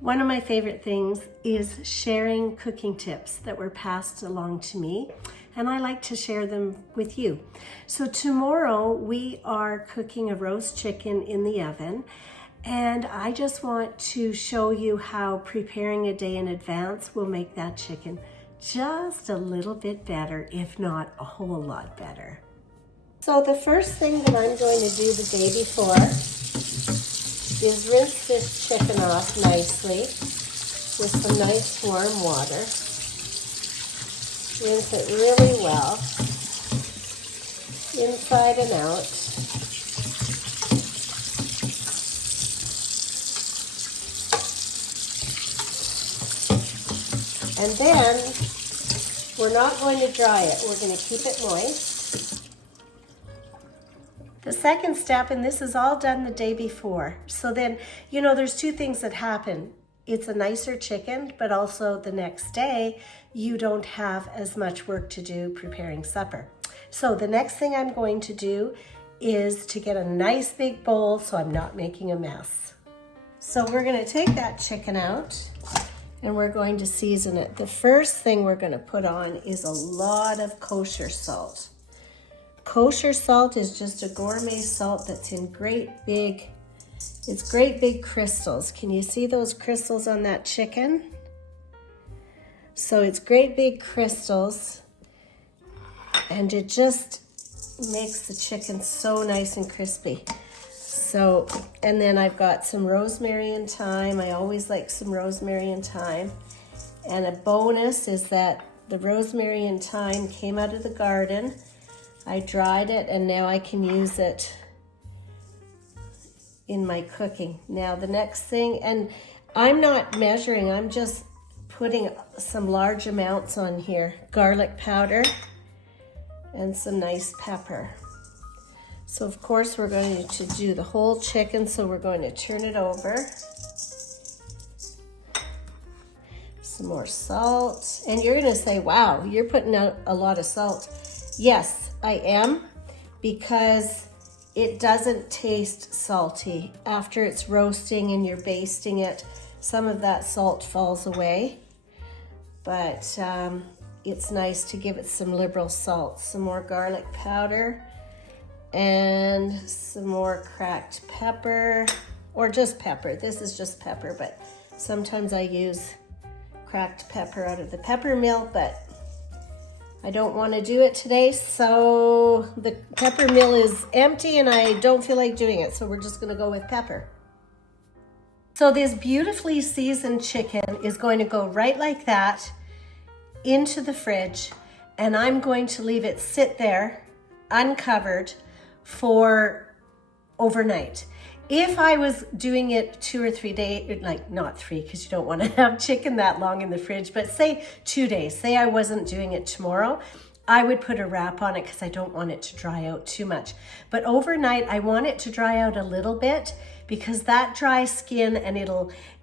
One of my favorite things is sharing cooking tips that were passed along to me, and I like to share them with you. So tomorrow we are cooking a roast chicken in the oven, and I just want to show you how preparing a day in advance will make that chicken just a little bit better, if not a whole lot better. So the first thing that I'm going to do the day before is rinse this chicken off nicely with some nice warm water. Rinse it really well, inside and out. And then we're not going to dry it. We're going to keep it moist. The second step, and this is all done the day before. So then, you know, there's two things that happen. It's a nicer chicken, but also the next day, you don't have as much work to do preparing supper. So the next thing I'm going to do is to get a nice big bowl so I'm not making a mess. So we're going to take that chicken out and we're going to season it. The first thing we're going to put on is a lot of kosher salt. Kosher salt is just a gourmet salt that's in great big crystals. Can you see those crystals on that chicken? So it's great big crystals, and it just makes the chicken so nice and crispy. So, and then I've got some rosemary and thyme. I always like some rosemary and thyme. And a bonus is that the rosemary and thyme came out of the garden. I dried it and now I can use it in my cooking. Now the next thing, and I'm not measuring, I'm just putting some large amounts on here. Garlic powder and some nice pepper. So of course we're going to do the whole chicken, so we're going to turn it over. Some more salt. And you're gonna say, wow, you're putting out a lot of salt. Yes, I am, because it doesn't taste salty. After it's roasting and you're basting it, some of that salt falls away. But it's nice to give it some liberal salt. Some more garlic powder and some more cracked pepper, or just pepper. This is just pepper, but sometimes I use cracked pepper out of the pepper mill, but I don't want to do it today, so the pepper mill is empty and I don't feel like doing it, so we're just going to go with pepper. So this beautifully seasoned chicken is going to go right like that into the fridge, and I'm going to leave it sit there uncovered for overnight. If I was doing it 2 or 3 days, like not 3 because you don't want to have chicken that long in the fridge, but say 2 days, say I wasn't doing it tomorrow, I would put a wrap on it because I don't want it to dry out too much. But overnight, I want it to dry out a little bit, because that dry skin and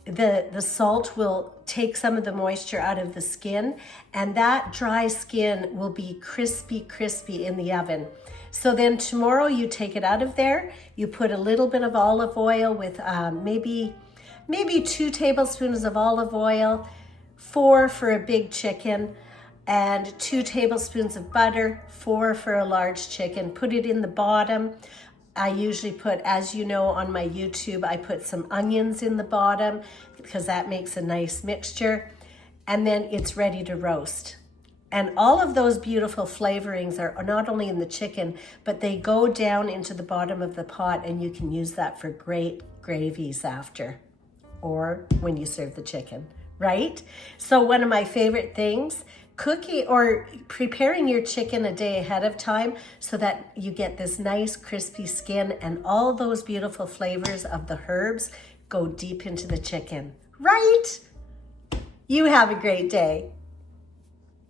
the salt will take some of the moisture out of the skin, and that dry skin will be crispy in the oven. So then tomorrow you take it out of there, you put a little bit of olive oil with maybe 2 tablespoons of olive oil, 4 for a big chicken, and 2 tablespoons of butter, 4 for a large chicken. Put it in the bottom. I usually put, as you know, on my YouTube, I put some onions in the bottom because that makes a nice mixture. And then it's ready to roast. And all of those beautiful flavorings are not only in the chicken, but they go down into the bottom of the pot, and you can use that for great gravies after, or when you serve the chicken, right? So one of my favorite things, cooking or preparing your chicken a day ahead of time so that you get this nice crispy skin, and all those beautiful flavors of the herbs go deep into the chicken, right? You have a great day.